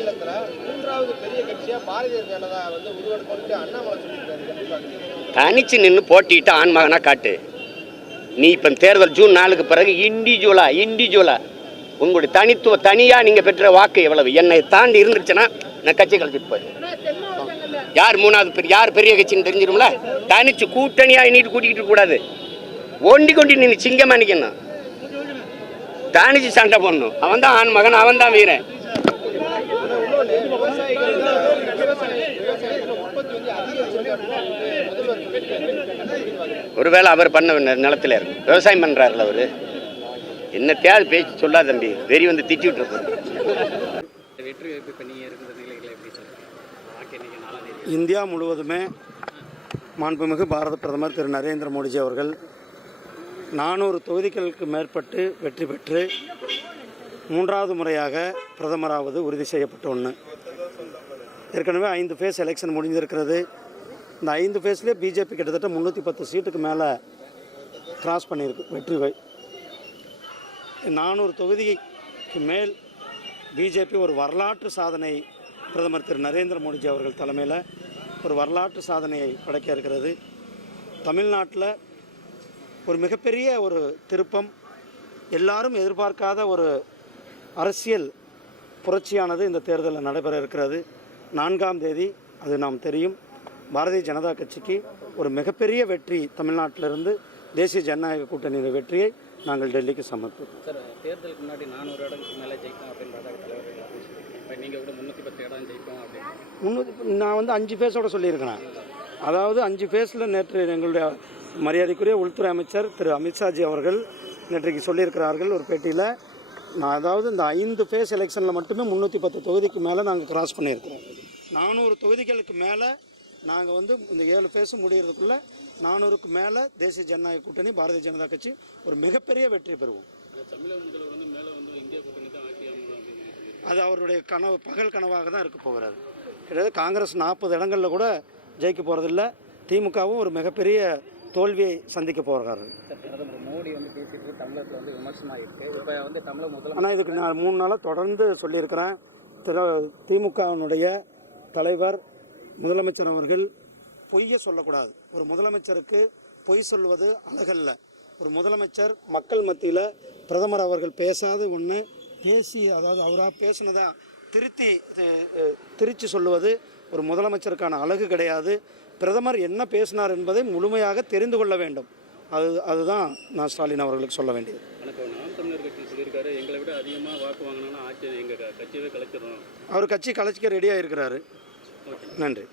மாநிலத்துல மூன்றாவது பெரிய கட்சியா பாரதிய ஜனதா வந்து உருவெடுக்கணும்னு அண்ணாமலை சொல்லியிருக்காரு. தனிச்சு நின்று போட்டிட்டு ஆண்மகனா காட்டு. நீ இப்போ தேர்தல் ஜூன் 4க்கு பிறகு இண்டிவிஜுவலா உங்களுடைய தனியாக நீங்கள் பெற்ற வாக்கு எவ்வளவு என்னை தாண்டி இருந்துச்சுன்னா நான் கட்சி கழிச்சிட்டு போய் யார் மூணாவது யார் பெரிய கட்சின்னு தெரிஞ்சிடும்ல. தனிச்சு கூட்டணியாக எண்ணிட்டு கூட்டிகிட்டு கூடாது. ஒண்டி கொண்டு நீ சிங்கமா நிற்கணும். தனிச்சு சண்டை போடணும். அவன் தான் ஆண் மகன், அவன் தான் வீரன். ஒருவேளை அவர் பண்ண நிலத்துல இருக்கு விவசாயம் பண்றாருல அவரு. என்னத்தையாவது பேச்சு சொல்லாத தம்பி, வெறி வந்து திட்டி விட்டுருப்பாரு. இந்தியா முழுவதுமே மாண்புமிகு பாரத பிரதமர் திரு நரேந்திர மோடிஜி அவர்கள் 400 தொகுதிகளுக்கு மேற்பட்டு வெற்றி பெற்று 3வது முறையாக பிரதமராவது உறுதி செய்யப்பட்ட ஒன்று. ஏற்கனவே 5 ஃபேஸ் எலெக்ஷன் முடிஞ்சிருக்கிறது. இந்த 5 ஃபேஸ்லேயே பிஜேபி கிட்டத்தட்ட 310 சீட்டுக்கு மேலே கிராஸ் பண்ணியிருக்கு வெற்றி. 400 தொகுதிக்கு மேல் பிஜேபி ஒரு வரலாற்று சாதனை பிரதமர் திரு நரேந்திர மோடிஜி அவர்கள் தலைமையில் ஒரு வரலாற்று சாதனையை படைக்க இருக்கிறது. தமிழ்நாட்டில் ஒரு மிகப்பெரிய ஒரு திருப்பம், எல்லாரும் எதிர்பார்க்காத ஒரு அரசியல் புரட்சியானது இந்த தேர்தலில் நடைபெற இருக்கிறது. 4ஆம் தேதி அது நாம் தெரியும். பாரதிய ஜனதா கட்சிக்கு ஒரு மிகப்பெரிய வெற்றி தமிழ்நாட்டிலிருந்து தேசிய ஜனநாயக கூட்டணியின் வெற்றியை நாங்கள் டெல்லிக்கு சமர்ப்பிப்போம். சார், தேர்தலுக்கு முன்னாடி 400 இடத்துக்கு மேலே ஜெயிக்கும் அப்படின்றத இப்போ நீங்கள் கூட 310 இடம் ஜெயிக்கும் அப்படின்னு நான் வந்து 5 ஃபேஸோடு சொல்லியிருக்கிறேன். அதாவது 5 ஃபேஸில் நேற்று எங்களுடைய மரியாதைக்குரிய உள்துறை அமைச்சர் திரு அமித்ஷாஜி அவர்கள் நேற்றைக்கு சொல்லியிருக்கிறார்கள் ஒரு பேட்டியில். அதாவது இந்த 5 ஃபேஸ் எலெக்ஷனில் மட்டுமே 310 தொகுதிக்கு மேலே நாங்கள் கிராஸ் பண்ணியிருக்கிறோம். 400 தொகுதிகளுக்கு மேலே நாங்கள் வந்து இந்த 7 ஃபேஸும் முடிகிறதுக்குள்ளே 400க்கு மேலே தேசிய ஜனநாயக கூட்டணி பாரதிய ஜனதா கட்சி ஒரு மிகப்பெரிய வெற்றி பெறுவோம். அது அவருடைய கனவு, பகல் கனவாக தான் இருக்க போகிறாரு. கிட்டத்தட்ட காங்கிரஸ் 40 இடங்களில் கூட ஜெயிக்க போகிறதில்ல. திமுகவும் ஒரு மிகப்பெரிய தோல்வியை சந்திக்க போகிறாரு. மோடி வந்து பேசிட்டு தமிழகத்தில் வந்து விமர்சனமாக இருக்குது. இப்போ வந்து தமிழக முதல்வர் ஆனால் இதுக்கு நான் 3 நாளாக தொடர்ந்து சொல்லியிருக்கிறேன். திமுகவினுடைய தலைவர் முதலமைச்சர் அவர்கள் பொய்யை சொல்லக்கூடாது. ஒரு முதலமைச்சருக்கு பொய் சொல்வது அழகல்ல. ஒரு முதலமைச்சர் மக்கள் மத்தியில் பிரதமர் அவர்கள் பேசாத ஒன்று பேசி, அதாவது அவராக பேசினதை திருச்சி சொல்லுவது ஒரு முதலமைச்சருக்கான அழகு கிடையாது. பிரதமர் என்ன பேசினார் என்பதை முழுமையாக தெரிந்து கொள்ள வேண்டும். அதுதான் நான் ஸ்டாலின் அவர்களுக்கு சொல்ல வேண்டியது. நாம் தமிழர் கட்சி சொல்லியிருக்காரு, எங்களை விட அதிகமாக வாக்கு வாங்கினா ஆட்சி எங்கள் கட்சியவே கலைச்சிடும். அவர் கட்சி கலைச்சிக்க ரெடியாக இருக்கிறாரு. நன்றி.